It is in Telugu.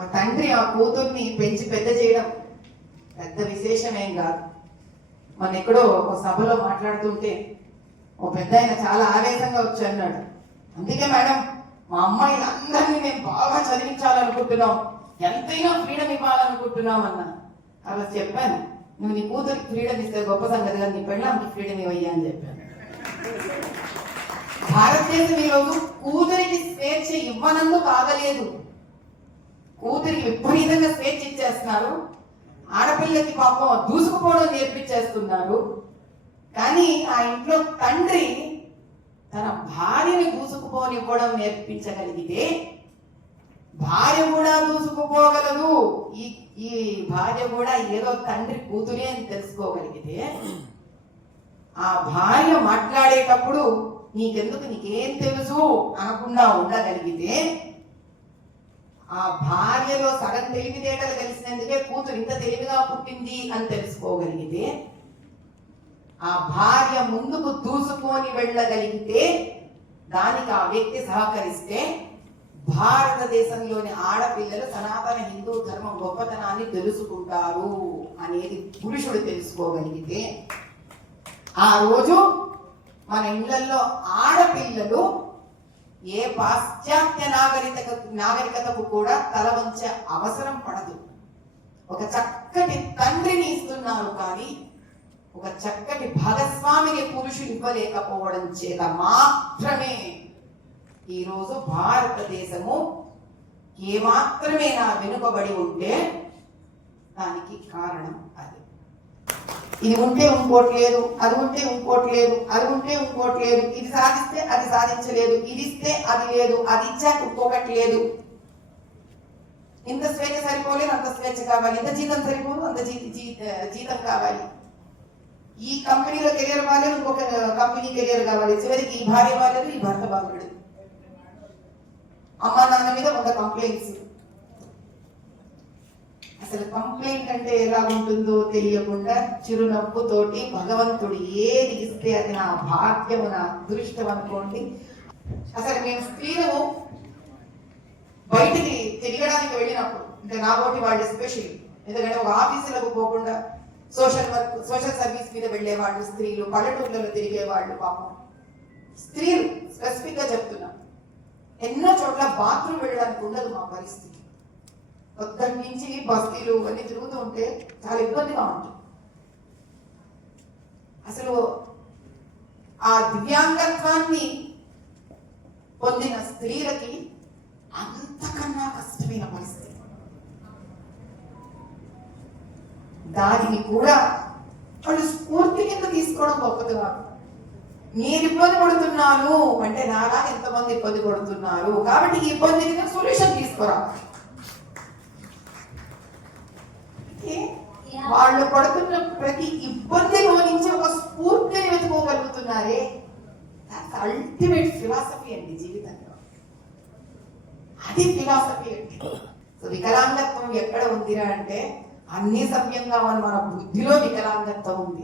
మా తండ్రి ఆ కూతుర్ని పెంచి పెద్ద చేయడం పెద్ద విశేషమేం కాదు. మన ఎక్కడో ఒక సభలో మాట్లాడుతుంటే ఓ పెద్ద ఆయన చాలా ఆవేశంగా వచ్చి అన్నాడు. అందుకే మేడం మా అమ్మాయిలందరినీ మేము బాగా చదివించాలనుకుంటున్నాం. ఎంతైనా ఫ్రీడమ్ ఇవ్వాలనుకుంటున్నాం అన్న. అలా చెప్పాను. నువ్వు నీ కూతురికి ఫ్రీడమ్ ఇస్తే గొప్ప సంగతి కదా. నీ పెళ్ళాంకి ఫ్రీడమ్ ఇవ్వయ్యా అని చెప్పాను. భారతదేశం ఈరోజు కూతురికి స్వేచ్ఛ ఇవ్వనందుకు ఆగలేదు. కూతురికి విపరీతంగా స్వేచ్ఛ ఇచ్చేస్తున్నారు. ఆడపిల్లకి పాపం దూసుకుపోవడం నేర్పించేస్తున్నారు. కానీ ఆ ఇంట్లో తండ్రి తన భార్యని దూసుకుపోనివ్వడం నేర్పించగలిగితే భార్య కూడా దూసుకుపోగలదు. ఈ ఈ భార్య కూడా ఏదో తండ్రి కూతురే అని తెలుసుకోగలిగితే ఆ భార్య మాట్లాడేటప్పుడు నీకెందుకు నీకేం తెలుసు? అనకుండా ఉండగలిగితే ఆ భార్యలో సగం తెలివితేటలు కలిసినందుకే కూతురు ఇంత తెలివిగా పుట్టింది అని తెలుసుకోగలిగితే ఆ భార్య ముందుకు దూసుకొని వెళ్ళగలిగితే దానికి ఆ వ్యక్తి సహకరిస్తే భారతదేశంలోని ఆడపిల్లలు సనాతన హిందూ ధర్మం గొప్పతనాన్ని తెలుసుకుంటారు అనేది పురుషుడు తెలుసుకోగలిగితే ఆ రోజు మన ఇళ్ళలో ఆడపిల్లలు ఏ పాశ్చాత్య నాగరికత నాగరికతకు కూడా తల వంచే అవసరం పడదు. ఒక చక్కటి తండ్రిని ఇస్తున్నారు కానీ ఒక చక్కటి భాగస్వామిని పురుషుడు ఇవ్వలేకపోవడం చేత మాత్రమే ఈరోజు భారతదేశము ఏమాత్రమే నా వెనుకబడి ఉంటే దానికి కారణం అది. ఇది ఉంటే ఇంకోటి లేదు అది ఉంటే ఇంకోటి లేదు అది ఉంటే ఇంకోటి లేదు. ఇది సాధిస్తే అది సాధించలేదు ఇది ఇస్తే అది లేదు అది ఇచ్చాక ఇంకొకటి లేదు ఇంత స్వేచ్ఛ సరిపోలేదు అంత స్వేచ్ఛ కావాలి. ఇంత జీతం సరిపోదు అంత జీ జీ- జీతం కావాలి. ఈ కంపెనీలో కెరియర్ బాగాలేదు ఇంకొక కంపెనీ కెరియర్ కావాలి. చివరికి ఈ భార్య బాగాలేదు ఈ భర్త బాగాలేదు అమ్మా నాన్న మీద ఒక కంప్లైంట్స్ అసలు కంప్లైంట్ అంటే ఎలా ఉంటుందో తెలియకుండా చిరునవ్వుతోటి భగవంతుడు ఏది ఇస్తే అది నా భాగ్యము నా అదృష్టం అనుకోండి. అసలు మేము స్త్రీలు బయటికి తిరగడానికి వెళ్ళినప్పుడు అంటే నాబోటి వాళ్ళు ఎస్పెషల్లీ ఎందుకంటే ఒక ఆఫీసులకు పోకుండా సోషల్ వర్క్ సోషల్ సర్వీస్ మీద వెళ్ళేవాళ్ళు స్త్రీలు పల్లెటూళ్ళలో తిరిగే వాళ్ళు పాపం. స్త్రీలు స్పెసిఫిక్గా చెప్తున్నా ఎన్నో చోట్ల బాత్రూమ్ వెళ్ళడానికి ఉండదు మా పరిస్థితి. పొద్దున్న నుంచి బస్తీలు అన్ని తిరుగుతూ ఉంటే చాలా ఇబ్బందిగా ఉంటుంది. అసలు ఆ దివ్యాంగత్వాన్ని పొందిన స్త్రీలకి అంతకన్నా కష్టమైన పరిస్థితి. దానిని కూడా వాళ్ళు స్ఫూర్తి కింద తీసుకోవడం గొప్పది కాదు. మీరు ఇబ్బంది పడుతున్నాను అంటే నాలా ఎంతమంది ఇబ్బంది పడుతున్నారు? కాబట్టి ఈ ఇబ్బందికి సొల్యూషన్ తీసుకురావాలి. వాళ్ళు పడుతున్న ప్రతి ఇబ్బందిలో నుంచి ఒక స్ఫూర్తిని వెతుకోగలుగుతున్నారే? అల్టిమేట్ ఫిలాసఫీ అండి జీవితంలో. అది ఫిలాసఫీ అంటే సో వికలాంగత్వం ఎక్కడ ఉందిరా అంటే అన్ని సమయంగా మన మన బుద్ధిలో వికలాంగత్వం ఉంది.